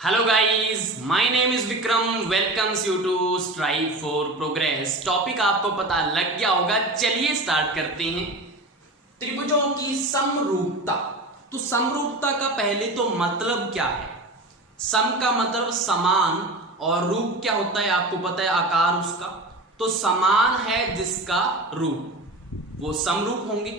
Hello guys, my name is Vikram. Welcomes you to strive for progress. Topic आपको पता लग गया होगा, चलिए स्टार्ट करते हैं। त्रिभुजों की समरूपता। तो समरूपता का पहले तो मतलब क्या है? सम का मतलब समान और रूप क्या होता है आपको पता है, आकार उसका। तो समान है जिसका रूप वो समरूप होंगे।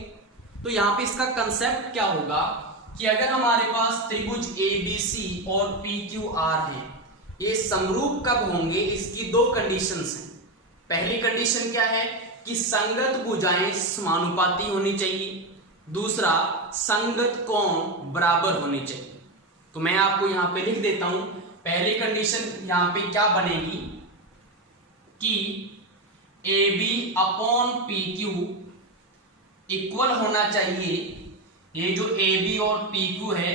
तो यहां पे इसका कंसेप्ट क्या होगा कि अगर हमारे पास त्रिभुज ABC और PQR है, ये समरूप कब होंगे? इसकी दो कंडीशंस हैं। पहली कंडीशन क्या है कि संगत भुजाएं समानुपाती होनी चाहिए, दूसरा संगत कोण बराबर होने चाहिए। तो मैं आपको यहां पे लिख देता हूं। पहली कंडीशन यहां पे क्या बनेगी कि AB अपॉन PQ इक्वल होना चाहिए। ये जो AB और PQ है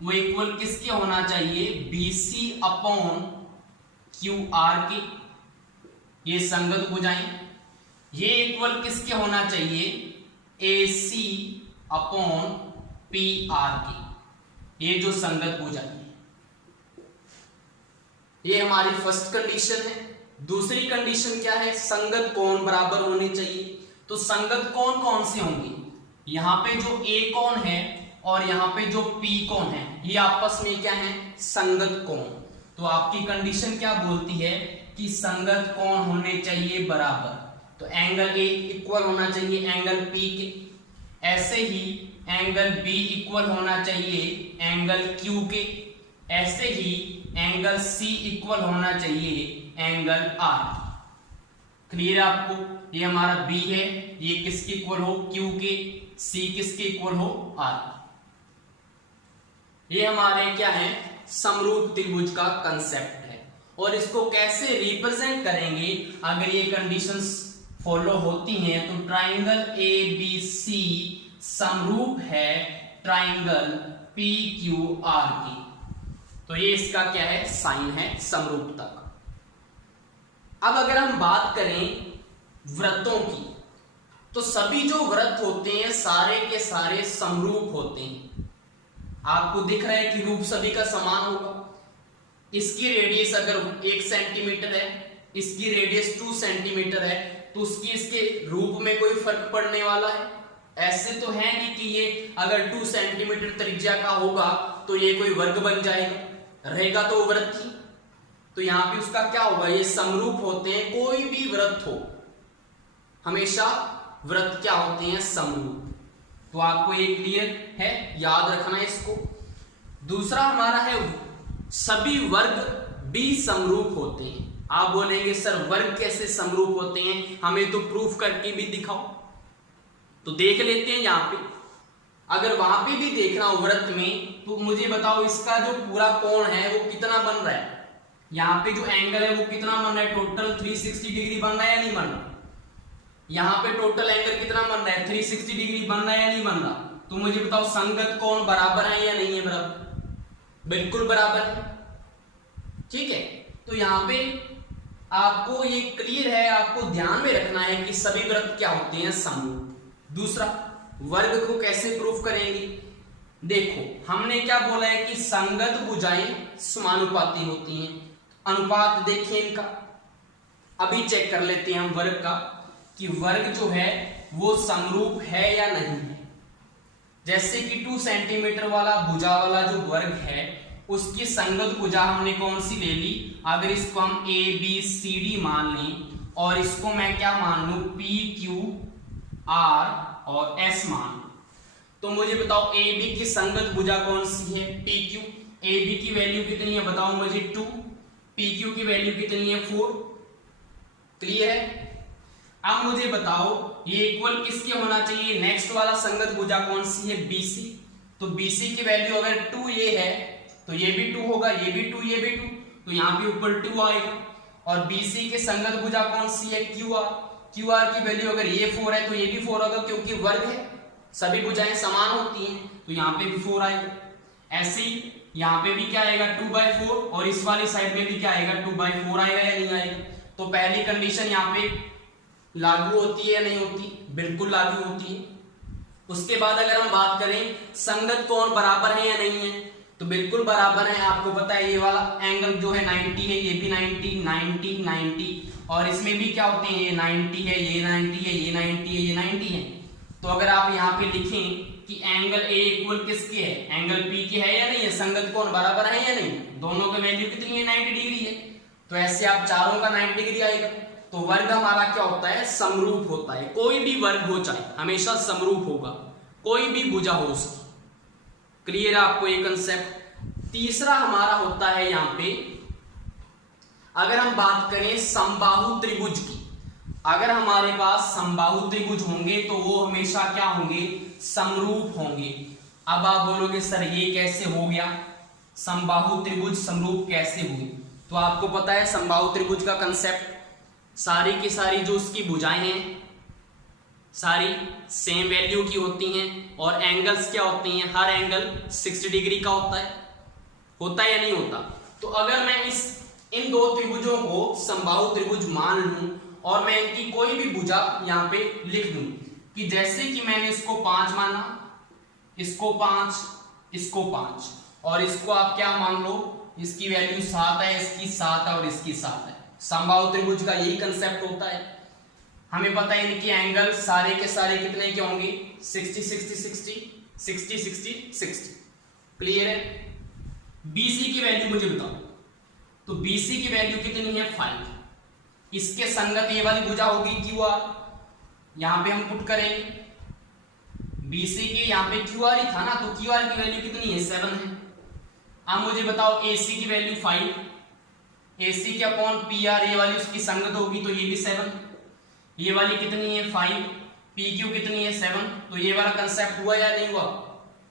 वो इक्वल किसके होना चाहिए? BC अपॉन QR के। ये संगत भुजाएं। ये इक्वल किसके होना चाहिए? AC अपॉन PR के। ये जो संगत भुजाएं है, ये हमारी फर्स्ट कंडीशन है। दूसरी कंडीशन क्या है? संगत कोण बराबर होने चाहिए। तो संगत कोण कौन से होंगे? यहां पे जो A कोण है और यहां पे जो P कोण है, ये आपस में क्या है? संगत कोण। तो आपकी कंडीशन क्या बोलती है कि संगत कोण होने चाहिए बराबर। तो एंगल A इक्वल होना चाहिए एंगल P के। ऐसे ही एंगल B इक्वल होना चाहिए एंगल Q के। ऐसे ही एंगल C इक्वल होना चाहिए एंगल R। क्लियर है आपको? ये हमारा B है, ये किसके इक्वल हो? Q के। C किसके इक्वल हो? R। ये हमारे क्या है? समरूप त्रिभुज का कंसेप्ट है। और इसको कैसे रिप्रेजेंट करेंगे अगर ये कंडीशंस फॉलो होती हैं? तो ट्राइंगल ABC समरूप है ट्राइंगल PQR की। तो ये इसका क्या है? साइन है समरूपता का। अब अगर हम बात करें वृत्तों की, तो सभी जो वृत्त होते हैं सारे के सारे समरूप होते हैं। आपको दिख रहा है कि रूप सभी का समान होगा। इसकी रेडियस अगर 1 सेंटीमीटर है, इसकी रेडियस 2 सेंटीमीटर है, तो उसकी इसके रूप में कोई फर्क पड़ने वाला है? ऐसे तो है नहीं कि ये अगर 2 सेंटीमीटर त्रिज्या का होगा तो ये कोई वर्ग बन जाएगा, रहेगा तो वृत्त ही। तो यहां पे उसका क्या होगा? ये समरूप होते हैं। कोई भी वृत्त हो, हमेशा वृत्त क्या होते हैं? समरूप। तो आपको ये क्लियर है, याद रखना है इसको। दूसरा हमारा है सभी वर्ग भी समरूप होते हैं। आप बोलेंगे सर वर्ग कैसे समरूप होते हैं, हमें तो प्रूफ करके भी दिखाओ। तो देख लेते हैं यहां पे। अगर वहां पे भी देखना हो वृत्त में, तो मुझे बताओ इसका जो पूरा कोण है वो कितना बन रहा है? यहाँ पे जो एंगल है वो कितना बन रहा है? टोटल 360 डिग्री बन रहा है या नहीं बन रहा? यहाँ पे टोटल एंगल कितना बन रहा है? 360 डिग्री बन रहा है या नहीं बन रहा? तो मुझे बताओ संगत कोण बराबर है या नहीं है? बराबर, बिल्कुल बराबर है। ठीक है, तो यहाँ पे आपको ये क्लियर है, आपको ध्यान में रखना है कि सभी वृत्त क्या होते हैं? समरूप। दूसरा, वर्ग को कैसे प्रूफ करेंगे? देखो हमने क्या बोला है कि संगत भुजाएं समानुपाती होती हैं। अनुपात देखिए इनका, अभी चेक कर लेते हैं हम वर्ग का कि वर्ग जो है वो समरूप है या नहीं है। जैसे कि 2 सेंटीमीटर वाला भुजा वाला जो वर्ग है, उसकी संगत भुजा हमने कौन सी ले ली? अगर इसको हम ABCD मान लें और इसको मैं क्या मान लूं? PQR और S मान लूं, तो मुझे बताओ AB की संगत भुजा कौन सी है? PQ। AB की वैल्यू कितनी है बताओ मुझे? 2। PQ की वैल्यू कितनी है? 4। क्लियर है? अब मुझे बताओ ये इक्वल किसके होना चाहिए? नेक्स्ट वाला संगत भुजा कौन सी है? BC। तो BC की वैल्यू अगर 2 ये है तो ये भी 2 होगा, ये भी 2, ये भी 2, तो यहां पे ऊपर 2 आएगा। और BC के संगत भुजा कौन सी है? QR। QR की वैल्यू अगर ये 4 है तो ये भी 4 होगा, क्योंकि वर्ग है, सभी भुजाएं समान होती हैं, तो यहाँ पे भी 4 आएगा। ऐसे ही यहाँ पे भी क्या आएगा? 2/4। और इस वाली साइड में भी क्या आएगा? 2/4 आएगा या नहीं आएगा? तो पहली कंडीशन यहाँ पे लागू होती है या नहीं होती? बिल्कुल लागू होती है। उसके बाद अगर हम बात करें संगत कोण बराबर है या नहीं है, तो बिल्कुल बराबर है। आपको पता है ये वाला एंगल जो है 90 है, ये भी 90 90 90, और इसमें भी क्या होते हैं, ये 90 है, ये 90 है, ये 90 है, ये 90 है। तो अगर आप यहाँ पे लिखें कि एंगल ए इक्वल किसके है, एंगल पी के है या नहीं है, संगत कोण बराबर है या नहीं, दोनों की वैल्यू कितनी है, 90 डिग्री है। तो ऐसे आप चारों का 90 डिग्री आएगा। तो वर्ग हमारा क्या होता है, समरूप होता है। कोई भी वर्ग हो चाहे हमेशा समरूप होगा, कोई भी भुजा हो उसकी। क्लियर है आपको ये कंसेप्ट। तीसरा हमारा होता है यहाँ पे, अगर हम बात करें समबाहु त्रिभुज की, अगर हमारे पास समबाहु त्रिभुज होंगे तो वो हमेशा क्या होंगे, समरूप होंगे। अब आप बोलोगे सर ये कैसे हो गया, समबाहु त्रिभुज समरूप कैसे हुए? तो आपको पता है समबाहु त्रिभुज का कंसेप्ट, सारी की सारी जो उसकी भुजाएं हैं सारी सेम वैल्यू की होती हैं, और एंगल्स क्या होती हैं, हर एंगल 60 डिग्री का होता है या नहीं होता? तो अगर मैं इन दो त्रिभुजों को समबाहु त्रिभुज मान लूं और मैं इनकी कोई भी भुजा यहाँ पे लिख दूं कि जैसे कि मैंने इसको 5 माना, इसको 5, इसको 5, और इसको आप क्या मान लो, इसकी वैल्यू 7 है, इसकी 7 है और इसकी 7 है। समबाहु त्रिभुज का यही कंसेप्ट होता है। हमें पता है इनके एंगल सारे के सारे कितने के होंगे, 60 60 60 60 60 60। क्लियर है? BC की वैल्यू मुझे बताओ। तो BC की वैल्यू कितनी है, 5। इसके संगत ये वाली भुजा होगी QR, यहां पे हम पुट करेंगे। BC के यहाँ पे QR ही था ना, तो QR की वैल्यू कितनी है, 7 है। अब मुझे बताओ AC की वैल्यू 5, AC के अपॉन PR, ये वाली उसकी संगत होगी तो ये भी 7। ये वाली कितनी है, 5, PQ कितनी है, 7। तो ये वाला कंसेप्ट हुआ या नहीं हुआ,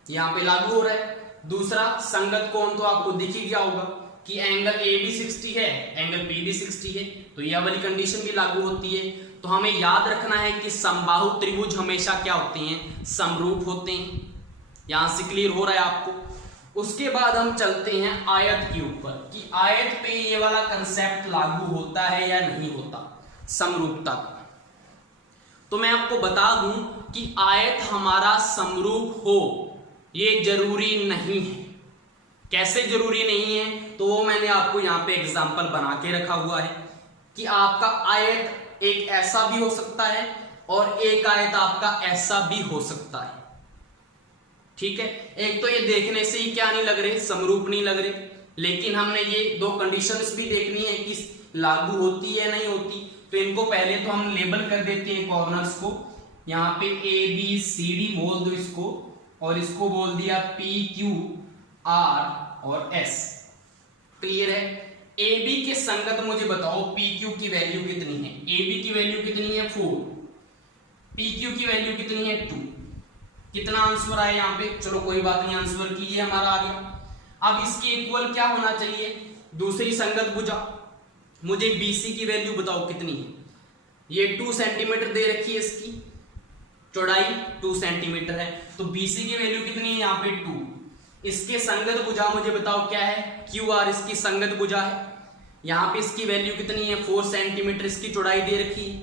यहाँ पे लागू हो रहा है। दूसरा संगत कोण तो आपको दिख ही गया होगा कि एंगल A भी 60 है, एंगल B भी 60 है, तो यह वाली कंडीशन भी लागू होती है। तो हमें याद रखना है कि समबाहु त्रिभुज हमेशा क्या होते हैं, समरूप होते हैं। यहां से क्लियर हो रहा है आपको। उसके बाद हम चलते हैं आयत के ऊपर कि आयत पे ये वाला कंसेप्ट लागू होता है या नहीं होता, समरूपता का। तो मैं आपको बता दूं कि आयत हमारा समरूप हो ये जरूरी नहीं है। कैसे जरूरी नहीं है, तो वो मैंने आपको यहाँ पे एग्जांपल बना के रखा हुआ है कि आपका आयत एक ऐसा भी हो सकता है और एक आयत आपका ऐसा भी हो सकता है। ठीक है, एक तो ये देखने से ही क्या नहीं लग रहे, समरूप नहीं लग रहे, लेकिन हमने ये दो कंडीशंस भी देखनी है कि लागू होती है नहीं होती। तो इनको पहले तो हम लेबल कर देते हैं कॉर्नर्स को। यहाँ पे ABCD बोल दो इसको, और इसको बोल दिया PQ R और S। क्लियर है? AB के संगत मुझे बताओ PQ की वैल्यू कितनी है। AB की वैल्यू कितनी है, 4, PQ की वैल्यू कितनी है, 2। कितना आंसर आया यहाँ पे, चलो कोई बात नहीं, आंसर की ये हमारा आ गया। अब इसके इक्वल क्या होना चाहिए, दूसरी संगत भुजा। मुझे BC की वैल्यू बताओ कितनी है। ये 2 सेंटीमीटर दे रखी है, इसकी चौड़ाई 2 सेंटीमीटर है, तो BC की वैल्यू कितनी है, यहाँ पे 2। इसके संगत भुजा मुझे बताओ क्या है, QR इसकी संगत भुजा है। यहाँ पे इसकी वैल्यू कितनी है, 4 सेंटीमीटर इसकी चौड़ाई दे रखी है,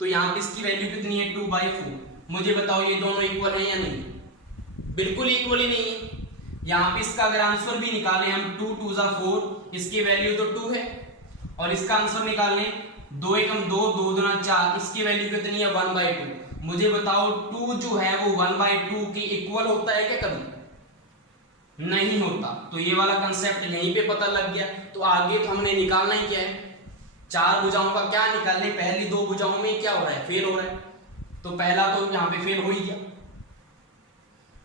तो यहाँ पे इसकी वैल्यू कितनी है, 2/4। मुझे बताओ ये दोनों इक्वल है या नहीं, बिल्कुल इक्वल ही नहीं है। यहाँ पे इसका अगर आंसर भी निकालें हम, 2 2 4, इसकी वैल्यू तो 2 है, और इसका आंसर निकालने 2 1 2 2 2 4, इसकी वैल्यू कितनी है, 1/2। मुझे बताओ 2 जो है वो 1/2 के इक्वल होता है क्या, कभी नहीं होता। तो ये वाला कंसेप्ट यहीं पे पता लग गया। तो आगे तो हमने निकालना ही क्या है, 4 भुजाओं का क्या निकालने, पहली 2 भुजाओं में क्या हो रहा है, फेल हो रहा है। तो पहला तो यहाँ पे फेल हो ही गया,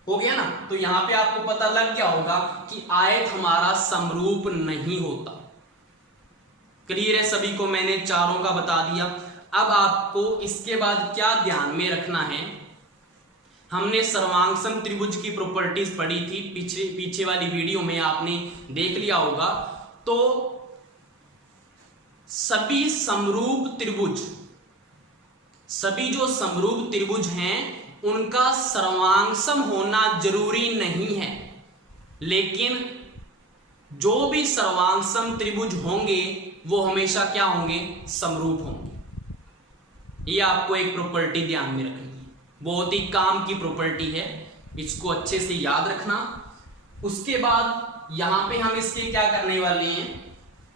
हो गया ना। तो यहाँ पे आपको पता लग गया होगा कि आयत हमारा समरूप नहीं होता। क्लियर है सभी को, मैंने चारों का बता दिया। अब आपको इसके बाद क्या ध्यान में रखना है, हमने सर्वांगसम त्रिभुज की प्रॉपर्टीज पढ़ी थी पीछे वाली वीडियो में, आपने देख लिया होगा। तो सभी समरूप त्रिभुज, सभी जो समरूप त्रिभुज हैं उनका सर्वांगसम होना जरूरी नहीं है, लेकिन जो भी सर्वांगसम त्रिभुज होंगे वो हमेशा क्या होंगे, समरूप होंगे। ये आपको एक प्रॉपर्टी ध्यान में रखनी है, बहुत ही काम की प्रॉपर्टी है, इसको अच्छे से याद रखना। उसके बाद यहाँ पे हम इसके क्या करने वाले हैं,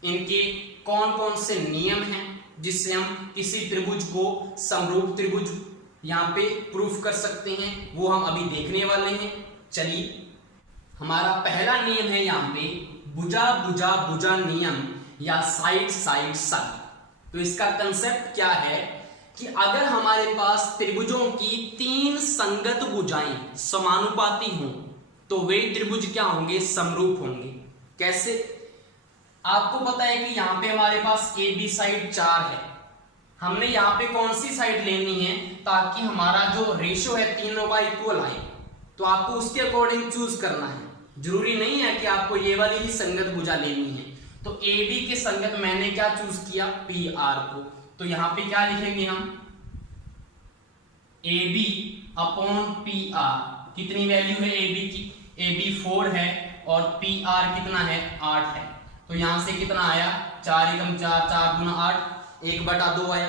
इनके कौन कौन से नियम हैं जिससे हम किसी त्रिभुज को समरूप त्रिभुज यहाँ पे प्रूफ कर सकते हैं, वो हम अभी देखने वाले हैं। चलिए, हमारा पहला नियम है यहाँ पे भुजा भुजा भुजा नियम या साइड साइड साइड। तो इसका कंसेप्ट क्या है कि अगर हमारे पास त्रिभुजों की 3 संगत भुजाएं समानुपाती हों तो वे त्रिभुज क्या होंगे, समरूप होंगे। कैसे? आपको पता है कि यहाँ पे हमारे पास ए बी साइड 4 है, हमने यहाँ पे कौन सी साइड लेनी है ताकि हमारा जो रेशियो है तीनों का इक्वल आए, तो आपको उसके अकॉर्डिंग चूज करना है। जरूरी नहीं है कि आपको ये वाली ही संगत भुजा लेनी है। तो ए बी के संगत मैंने क्या चूज किया, पी आर को। तो यहाँ पे क्या लिखेंगे हम, A B upon P R. कितनी वैल्यू है ए बी की, ए बी 4 है और पी आर कितना है, 8 है। तो यहां से कितना आया, 4 एकम 4, 4 गुना 8, 1/2 आया।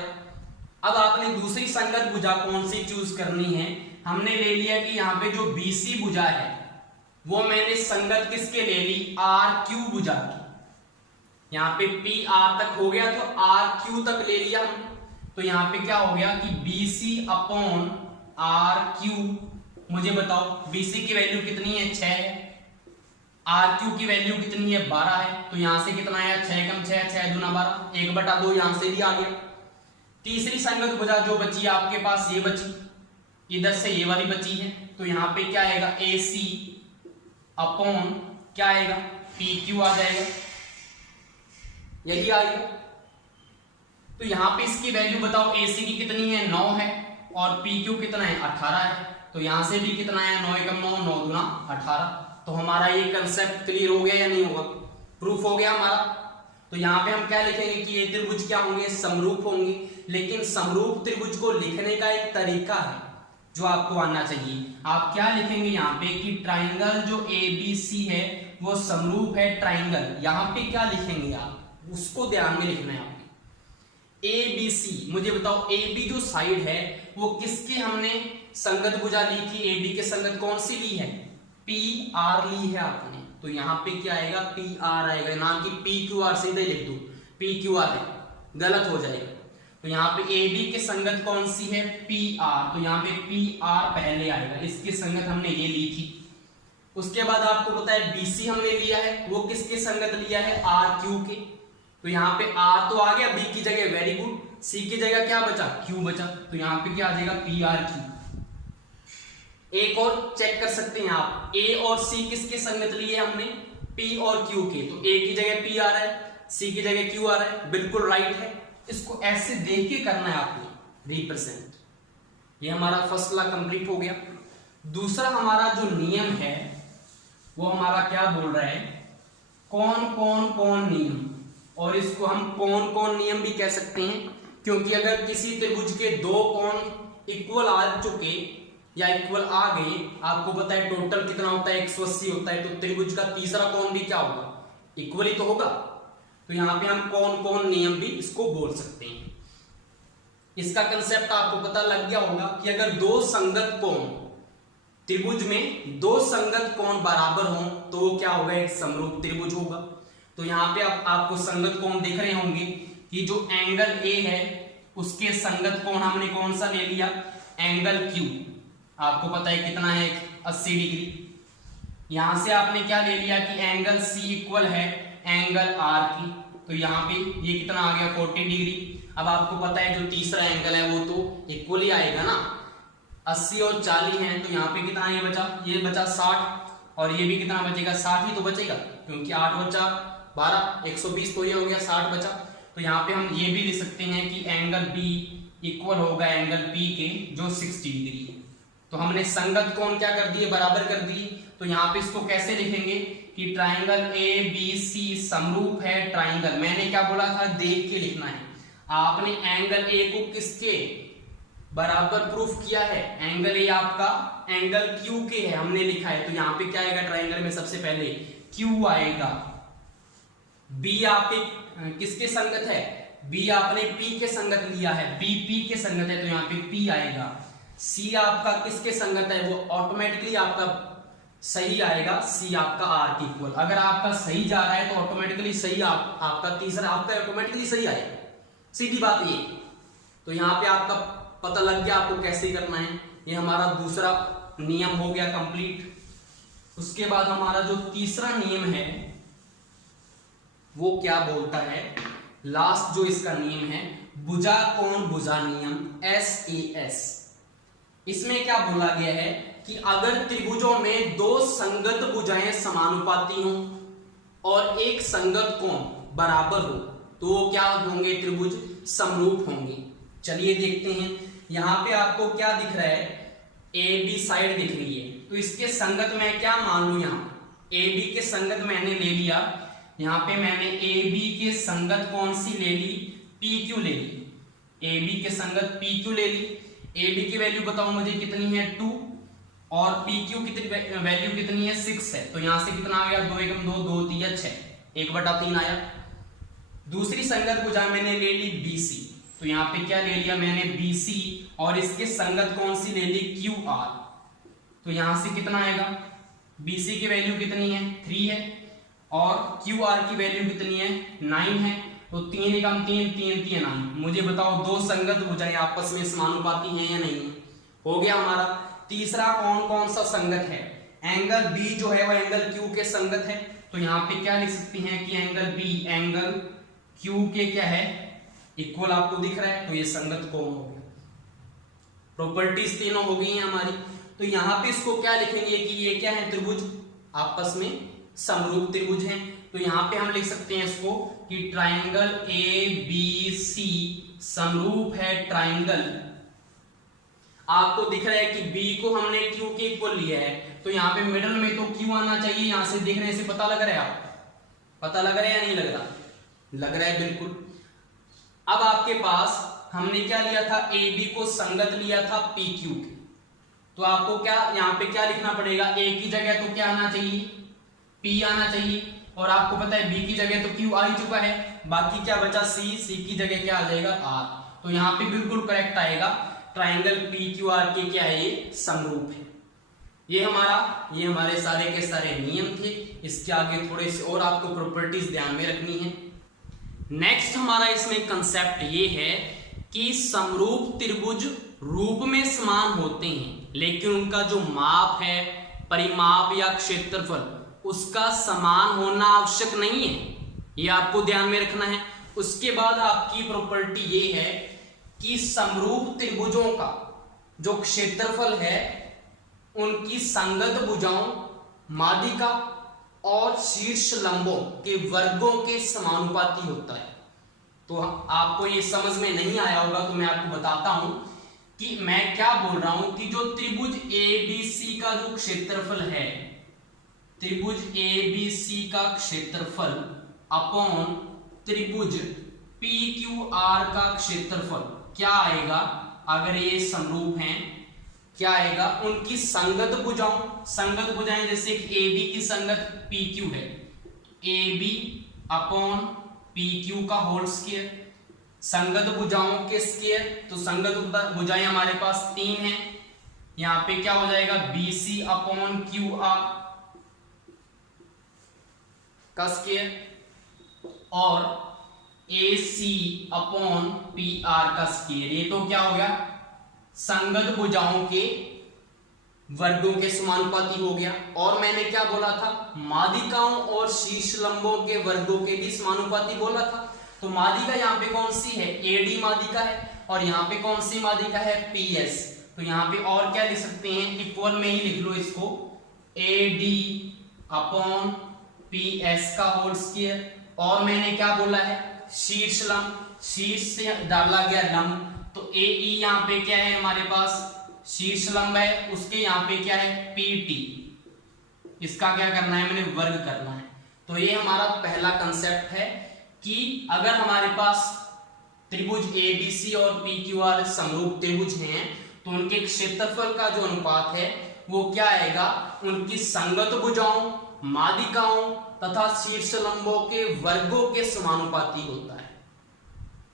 अब आपने दूसरी संगत भुजा कौन सी चूज करनी है, हमने ले लिया कि यहाँ पे जो बीसी भुजा है वो मैंने संगत किसके ले ली, आर क्यू भुजा की। यहाँ पे पी आर तक हो गया तो आर क्यू तक ले लिया हम। तो यहाँ पे क्या हो गया कि बीसी अपॉन आर क्यू। मुझे बताओ बीसी की वैल्यू कितनी है, 6 है। आर क्यू की वैल्यू कितनी है, 12 है। तो यहां से कितना आया, 6 कम 6, 6 दूना 12, 1/2 यहां से भी आ गया। तीसरी संगत भुजा जो बची आपके पास, ये बची, इधर से ये वाली बची है। तो यहाँ पे क्या आएगा, ए सी अपॉन क्या आएगा, पी क्यू आ जाएगा, यही आएगा। तो यहाँ पे इसकी वैल्यू बताओ, ए सी की कितनी है, 9 है और पी क्यू कितना है, 18 है। तो यहां से भी कितना है, 9 एकम 9, 9 दूना 18। तो हमारा ये कंसेप्ट क्लियर हो गया या नहीं होगा, प्रूफ हो गया हमारा। तो यहाँ पे हम क्या लिखेंगे कि ये त्रिभुज क्या होंगे, समरूप होंगे। लेकिन समरूप त्रिभुज को लिखने का एक तरीका है जो आपको आना चाहिए। आप क्या लिखेंगे यहाँ पे कि ट्राइंगल जो ए बी सी है वो समरूप है ट्राइंगल। यहाँ पे क्या लिखेंगे आप, उसको ध्यान में लिखना है आपको। ए बी सी, मुझे बताओ ए बी जो साइड है वो किसके हमने संगत भुजा ली थी, ए बी के संगत कौन सी ली है, पी आर ली है आपने। तो यहाँ पे क्या आएगा, पी आर आएगा, ना कि पी क्यू आर। सीधे लिख दो पी क्यू आर, गलत हो जाएगा। तो यहाँ पे ए बी के संगत कौन सी है, पी आर। तो यहाँ पे पी आर पहले आएगा, इसकी संगत हमने ये ली थी। उसके बाद आपको पता है बीसी हमने लिया है, वो किसके संगत लिया है, आर क्यू के। तो यहाँ पे आर तो आ गया, बी की जगह वेरी गुड, सी की जगह क्या बचा, क्यू बचा। तो यहाँ पे क्या आ जाएगा, पी आर क्यू। एक और चेक कर सकते हैं आप, ए और सी किसके संगत लिए हमने, पी और क्यू के। तो ए की जगह पी आ रहा है, सी की जगह क्यू आ रहा है, बिल्कुल राइट है। इसको ऐसे देख के करना है आपने रिप्रेजेंट। ये हमारा फर्स्ट लॉ कंप्लीट हो गया। दूसरा हमारा जो नियम है वो हमारा क्या बोल रहा है, कौन कौन कौन नियम। और इसको हम कौन कौन नियम भी कह सकते हैं, क्योंकि अगर किसी त्रिभुज के 2 कोण इक्वल आ चुके या इक्वल आ गए, आपको पता है टोटल कितना होता है, 180 होता है। तो त्रिभुज का तीसरा कोण भी क्या होगा, इक्वल ही तो होगा। तो यहां पे हम कौन कौन नियम भी इसको बोल सकते हैं। इसका कंसेप्ट आपको पता लग गया होगा कि अगर 2 संगत कोण त्रिभुज में 2 संगत कोण बराबर हों तो वो क्या होगा, एक समरूप त्रिभुज होगा। तो यहाँ पे आपको संगत कोण दिख रहे होंगे कि जो एंगल ए है उसके संगत कोण हमने कौन सा ले लिया, एंगल क्यू। आपको पता है कितना है, 80 डिग्री। यहां से आपने क्या ले लिया कि एंगल सी इक्वल है एंगल आर की। तो यहाँ पे ये कितना आ गया, 40 डिग्री। अब आपको पता है जो तीसरा एंगल है वो तो इक्वल ही आएगा ना, 80 और 40 है। तो यहाँ पे कितना ये बचा, ये बचा 60 और ये भी कितना बचेगा, 60 ही तो बचेगा, क्योंकि 8 बचा 12, 120 तो ये हो गया, 60 बचा। तो यहाँ पे हम ये भी लिख सकते हैं कि एंगल बी इक्वल होगा एंगल पी के जो 60 डिग्री है। तो हमने संगत कोण क्या कर दिए, बराबर कर दिए। तो यहाँ पे इसको कैसे लिखेंगे कि ट्राइंगल ए बी सी समरूप है ट्राइंगल। मैंने क्या बोला था, देख के लिखना है। आपने एंगल ए को किसके बराबर प्रूफ किया है, एंगल ए आपका एंगल क्यू के है, हमने लिखा है। तो यहाँ पे क्या आएगा, ट्राइंगल में सबसे पहले क्यू आएगा। बी आपके किसके संगत है, बी आपने पी के संगत लिया है, बी पी के संगत है, तो यहाँ पे पी आएगा। सी आपका किसके संगत है, वो ऑटोमेटिकली आपका सही आएगा सी आपका आर के इक्वल। अगर आपका सही जा रहा है तो ऑटोमेटिकली सही आपका तीसरा आपका ऑटोमेटिकली सही आएगा, सीधी बात ये। तो यहाँ पे आपका पता लग गया आपको कैसे करना है। ये हमारा दूसरा नियम हो गया कंप्लीट। उसके बाद हमारा जो तीसरा नियम है वो क्या बोलता है, लास्ट जो इसका नियम है भुजा कोण भुजा नियम, SAS। इसमें क्या बोला गया है कि अगर त्रिभुजों में दो संगत भुजाएं समानुपाती हों और एक संगत कोण बराबर हो तो वो क्या होंगे, त्रिभुज समरूप होंगे। चलिए देखते हैं। यहां पे आपको क्या दिख रहा है, AB साइड दिख रही है, तो इसके संगत में क्या मान लू, यहां AB के संगत मैंने ले लिया। यहां पे मैंने AB के संगत कौन सी ले ली, PQ ले ली। AB के संगत PQ ले ली। AB की वैल्यू बताओ मुझे कितनी है 2 और PQ की वैल्यू कितनी है 6 है। तो यहां से कितना आ गया 2 एकम 2 2 3 6 1/3 आया। दूसरी संगत भुजा मैंने ले ली BC, तो यहां पे क्या ले लिया मैंने BC और इसके संगत कौन सी ले ली QR। तो यहां से कितना आएगा, BC की वैल्यू कितनी है 3 है और QR की वैल्यू कितनी है 9 है। तो 3 एकम 3 3 3 9। मुझे बताओ दो संगत भुजाएं आपस में समानुपाती हैं या नहीं। हो गया हमारा। तीसरा कौन कौन सा संगत है, एंगल B जो है वह एंगल Q के संगत है। तो यहाँ पे क्या लिख सकते हैं कि एंगल B एंगल Q के क्या है इक्वल, आपको दिख रहा है, तो ये संगत कोण हो गया। प्रॉपर्टीज तीनों हो गई हैं हमारी। तो यहाँ पे इसको क्या लिखेंगे कि ये क्या है, त्रिभुज आपस में समरूप त्रिभुज हैं। तो यहाँ पे हम लिख सकते हैं इसको कि ट्राइंगल ABC समरूप है ट्राइंगल। आपको दिख रहा है कि B को हमने Q के इक्वल लिया है, तो यहाँ पे मिडल में तो Q आना चाहिए। यहां से देखने से पता लग रहा है, आप पता लग रहा है या नहीं लग रहा, लग रहा है बिल्कुल। अब आपके पास हमने क्या लिया था, AB को संगत लिया था PQ के, तो आपको क्या यहाँ पे क्या लिखना पड़ेगा, A की जगह तो क्या आना चाहिए P आना चाहिए, और आपको पता है B की जगह तो Q आ ही चुका है, बाकी क्या बचा C की जगह क्या आ जाएगा R। तो यहाँ पे बिल्कुल करेक्ट आएगा, ट्राइंगल PQR के क्या है ये समरूप है। ये हमारे सारे के सारे नियम थे। इसके आगे थोड़े से और आपको प्रॉपर्टीज ध्यान में रखनी है। नेक्स्ट हमारा इसमें कंसेप्ट ये है कि समरूप त्रिभुज रूप में समान होते हैं, लेकिन उनका जो माप है, परिमाप या क्षेत्रफल, उसका समान होना आवश्यक नहीं है। ये आपको ध्यान में रखना है। उसके बाद आपकी प्रॉपर्टी ये है कि समरूप त्रिभुजों का जो क्षेत्रफल है उनकी संगत भुजाओं, माध्यिका और शीर्ष लंबों के वर्गों के समानुपाती होता है। तो आपको ये समझ में नहीं आया होगा तो मैं आपको बताता हूं कि मैं क्या बोल रहा हूं कि जो त्रिभुज ABC का जो क्षेत्रफल है, त्रिभुज ABC का क्षेत्रफल अपॉन त्रिभुज PQR का क्षेत्रफल क्या आएगा, अगर ये समरूप हैं क्या आएगा, उनकी संगत भुजाएं जैसे AB की संगत PQ है, AB अपॉन PQ का होल स्क्वायर, संगत भुजाओं के स्क्वायर, तो संगत भुजाएं हमारे पास 3 हैं। यहां पे क्या हो जाएगा BC अपॉन QR का स्क्वायर और AC अपॉन PR का स्क्वायर। ये तो क्या हो गया, संगत भुजाओं के वर्गों के समानुपाती हो गया। और मैंने क्या बोला था, माध्यिकाओं और शीर्ष लंबों के वर्गों के भी समानुपाती बोला था। तो माध्यिका यहाँ पे कौन सी है, AD माध्यिका है, और यहाँ पे कौन सी माध्यिका है, PS। तो यहाँ पे और क्या लिख सकते हैं, इक्वल में ही लिख लो इसको, AD अपॉन PS का होल स्क्वायर। और मैंने क्या बोला है, शीर्ष लंब, शीर्ष से डाला गया लंब, तो AE यहाँ पे क्या है हमारे पास शीर्ष लंब है, उसके यहाँ पे क्या है PT। इसका क्या करना है, मैंने वर्ग करना है। तो ये हमारा पहला कंसेप्ट है कि अगर हमारे पास त्रिभुज ABC और PQR समरूप त्रिभुज हैं तो उनके क्षेत्रफल का जो अनुपात है वो क्या आएगा, उनकी संगत भुजाओं, माध्यिकाओं तथा शीर्ष लंबों के वर्गों के समानुपाती होता है।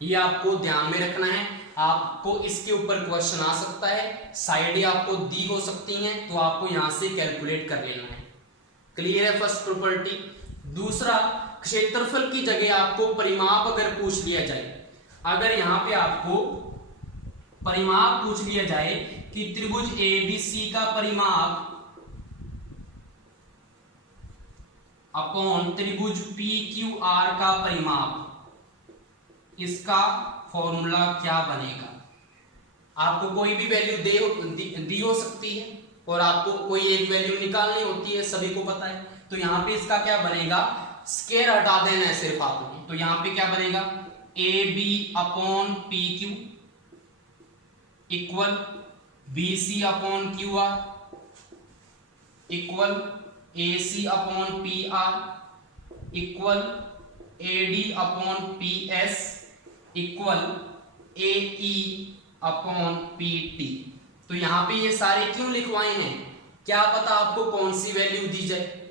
ये आपको ध्यान में रखना है। आपको इसके ऊपर क्वेश्चन आ सकता है, साइडें आपको दी हो सकती हैं, तो आपको यहां से कैलकुलेट कर लेना है। क्लियर है फर्स्ट प्रॉपर्टी। दूसरा, क्षेत्रफल की जगह आपको परिमाप अगर पूछ लिया जाए, अगर यहां पे आपको परिमाप पूछ लिया जाए कि त्रिभुज एबीसी का परिमाप अपॉन त्रिभुज पीक्यूआर का परिमाप, इसका फॉर्मूला क्या बनेगा। आपको कोई भी वैल्यू दी हो सकती है और आपको कोई एक वैल्यू निकालनी होती है, सभी को पता है। तो यहां पे इसका क्या बनेगा, स्केयर हटा देना है सिर्फ आपने। तो यहां पे क्या बनेगा, A B upon P Q equal B C upon Q R equal A C upon P R equal A D upon P S equal A E upon P T. तो यहां पे ये सारे क्यों लिखवाए हैं, क्या पता आपको कौन सी वैल्यू दी जाए।